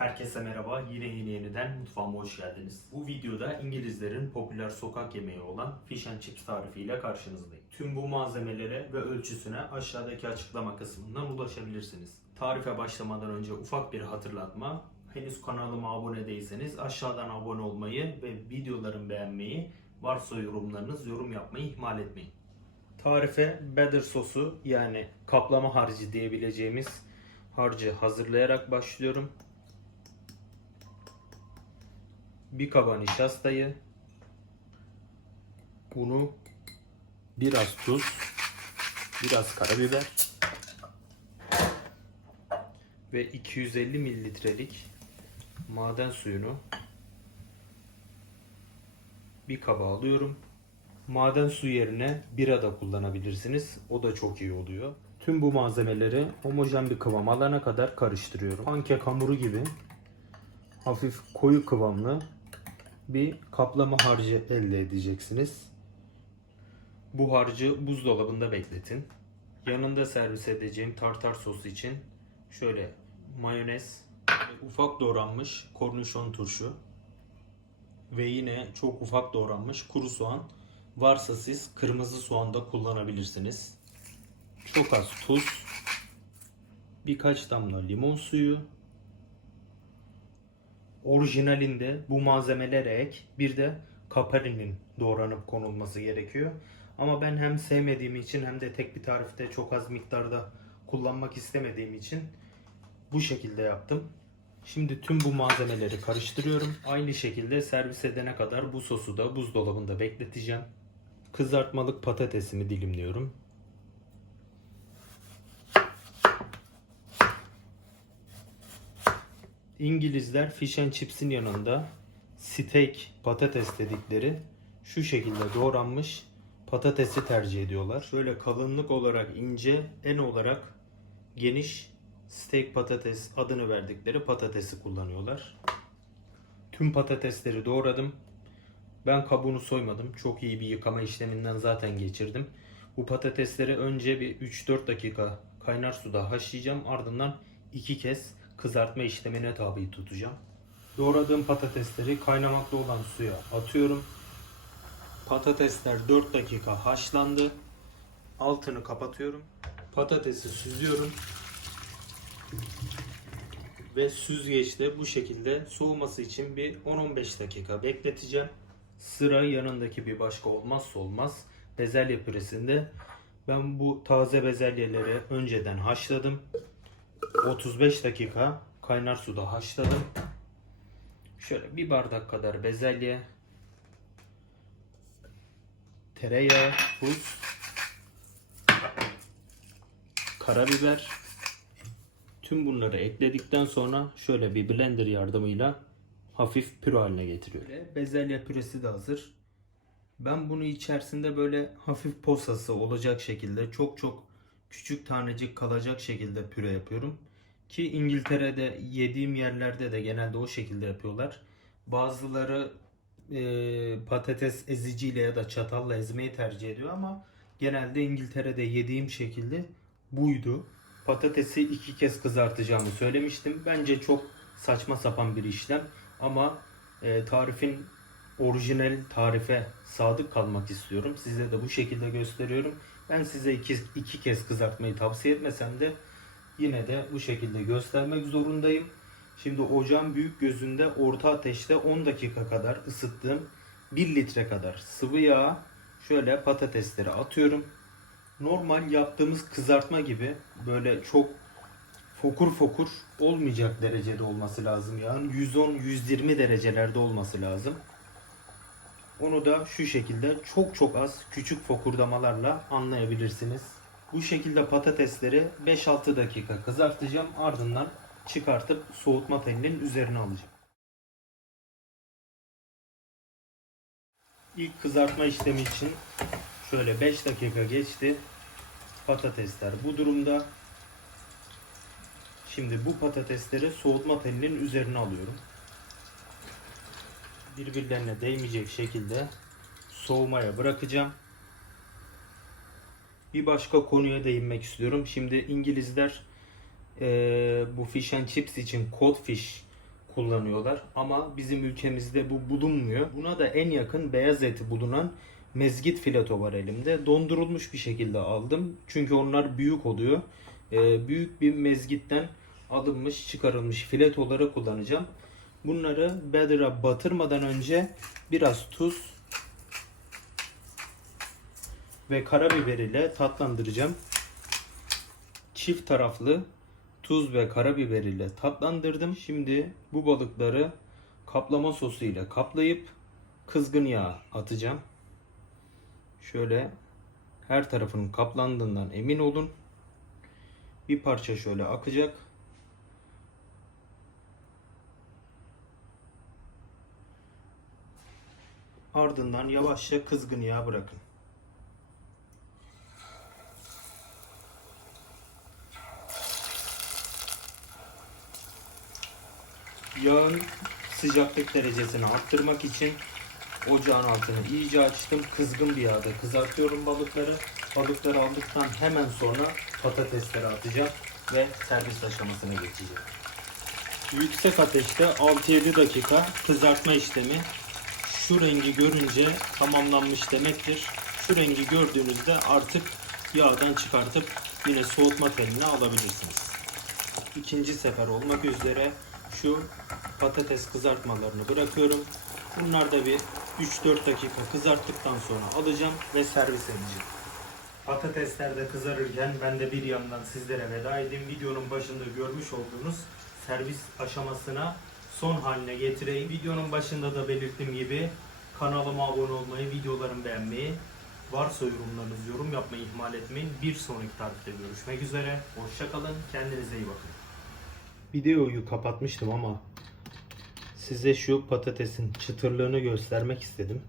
Herkese merhaba. Yine yeni yeniden mutfağıma hoş geldiniz. Bu videoda İngilizlerin popüler sokak yemeği olan fish and chips tarifiyle karşınızdayım. Tüm bu malzemelere ve ölçüsüne aşağıdaki açıklama kısmından ulaşabilirsiniz. Tarife başlamadan önce ufak bir hatırlatma. Henüz kanalıma abone değilseniz aşağıdan abone olmayı ve videolarımı beğenmeyi, varsa yorumlarınız yorum yapmayı ihmal etmeyin. Tarife batter sosu yani kaplama harcı diyebileceğimiz harcı hazırlayarak başlıyorum. Bir kaba nişastayı, unu, biraz tuz, biraz karabiber ve 250 mililitrelik maden suyunu bir kaba alıyorum. Maden su yerine bira da kullanabilirsiniz. O da çok iyi oluyor. Tüm bu malzemeleri homojen bir kıvam alana kadar karıştırıyorum. Pankek hamuru gibi hafif koyu kıvamlı bir kaplama harcı elde edeceksiniz. Bu harcı buzdolabında bekletin. Yanında servis edeceğim tartar sosu için şöyle mayonez, ufak doğranmış kornişon turşu ve yine çok ufak doğranmış kuru soğan. Varsa siz kırmızı soğan da kullanabilirsiniz. Çok az tuz, birkaç damla limon suyu, orijinalinde bu malzemelere ek bir de kaparinin doğranıp konulması gerekiyor. Ama ben hem sevmediğim için hem de tek bir tarifte çok az miktarda kullanmak istemediğim için bu şekilde yaptım. Şimdi tüm bu malzemeleri karıştırıyorum. Aynı şekilde servis edene kadar bu sosu da buzdolabında bekleteceğim. Kızartmalık patatesimi dilimliyorum. İngilizler fish and chips'in yanında steak patates dedikleri şu şekilde doğranmış patatesi tercih ediyorlar. Şöyle kalınlık olarak ince, en olarak geniş steak patates adını verdikleri patatesi kullanıyorlar. Tüm patatesleri doğradım. Ben kabuğunu soymadım. Çok iyi bir yıkama işleminden zaten geçirdim. Bu patatesleri önce bir 3-4 dakika kaynar suda haşlayacağım. Ardından iki kez kızartma işlemine tabi tutacağım. Doğradığım patatesleri kaynamakta olan suya atıyorum. Patatesler 4 dakika haşlandı. Altını kapatıyorum. Patatesi süzüyorum. Ve süzgeçte bu şekilde soğuması için bir 10-15 dakika bekleteceğim. Sıra yanındaki bir başka olmazsa olmaz bezelye püresinde. Ben bu taze bezelyeleri önceden haşladım. 35 dakika kaynar suda haşladım. Şöyle bir bardak kadar bezelye, tereyağı, tuz, karabiber. Tüm bunları ekledikten sonra şöyle bir blender yardımıyla hafif püre haline getiriyorum. Bezelye püresi de hazır. Ben bunu içerisinde böyle hafif posası olacak şekilde çok çok küçük tanecik kalacak şekilde püre yapıyorum. Ki İngiltere'de yediğim yerlerde de genelde o şekilde yapıyorlar. Bazıları e, patates eziciyle ya da çatalla ezmeyi tercih ediyor ama genelde İngiltere'de yediğim şekilde buydu. Patatesi iki kez kızartacağımı söylemiştim. Bence çok saçma sapan bir işlem ama e, tarifin orijinal tarife sadık kalmak istiyorum. Size de bu şekilde gösteriyorum. Ben size iki, iki kez kızartmayı tavsiye etmesem de yine de bu şekilde göstermek zorundayım. Şimdi ocağın büyük gözünde orta ateşte 10 dakika kadar ısıttığım 1 litre kadar sıvı yağa şöyle patatesleri atıyorum. Normal yaptığımız kızartma gibi böyle çok fokur fokur olmayacak derecede olması lazım yağın. 110-120 derecelerde olması lazım. Onu da şu şekilde çok çok az küçük fokurdamalarla anlayabilirsiniz. Bu şekilde patatesleri 5-6 dakika kızartacağım. Ardından çıkartıp soğutma telinin üzerine alacağım. İlk kızartma işlemi için şöyle 5 dakika geçti. Patatesler bu durumda. Şimdi bu patatesleri soğutma telinin üzerine alıyorum birbirlerine değmeyecek şekilde soğumaya bırakacağım. Bir başka konuya değinmek istiyorum. Şimdi İngilizler e, bu fish and chips için codfish kullanıyorlar ama bizim ülkemizde bu bulunmuyor. Buna da en yakın beyaz eti bulunan mezgit fileto var elimde. Dondurulmuş bir şekilde aldım. Çünkü onlar büyük oluyor. Ee, büyük bir mezgitten alınmış, çıkarılmış filetoları kullanacağım. Bunları bedra batırmadan önce biraz tuz ve karabiber ile tatlandıracağım. Çift taraflı tuz ve karabiber ile tatlandırdım. Şimdi bu balıkları kaplama sosu ile kaplayıp kızgın yağa atacağım. Şöyle her tarafının kaplandığından emin olun. Bir parça şöyle akacak. Ardından yavaşça kızgın yağa bırakın. Yağın sıcaklık derecesini arttırmak için ocağın altını iyice açtım. Kızgın bir yağda kızartıyorum balıkları. Balıkları aldıktan hemen sonra patatesleri atacağım ve servis aşamasına geçeceğim. Yüksek ateşte 6-7 dakika kızartma işlemi şu rengi görünce tamamlanmış demektir. Şu rengi gördüğünüzde artık yağdan çıkartıp yine soğutma teline alabilirsiniz. İkinci sefer olmak üzere şu patates kızartmalarını bırakıyorum. Bunlar da bir 3-4 dakika kızarttıktan sonra alacağım ve servis edeceğim. Patatesler de kızarırken ben de bir yandan sizlere veda edeyim. Videonun başında görmüş olduğunuz servis aşamasına son haline getireyim. Videonun başında da belirttiğim gibi kanalıma abone olmayı, videolarımı beğenmeyi, varsa yorumlarınız yorum yapmayı ihmal etmeyin. Bir sonraki tarifte görüşmek üzere. Hoşçakalın. Kendinize iyi bakın. Videoyu kapatmıştım ama size şu patatesin çıtırlığını göstermek istedim.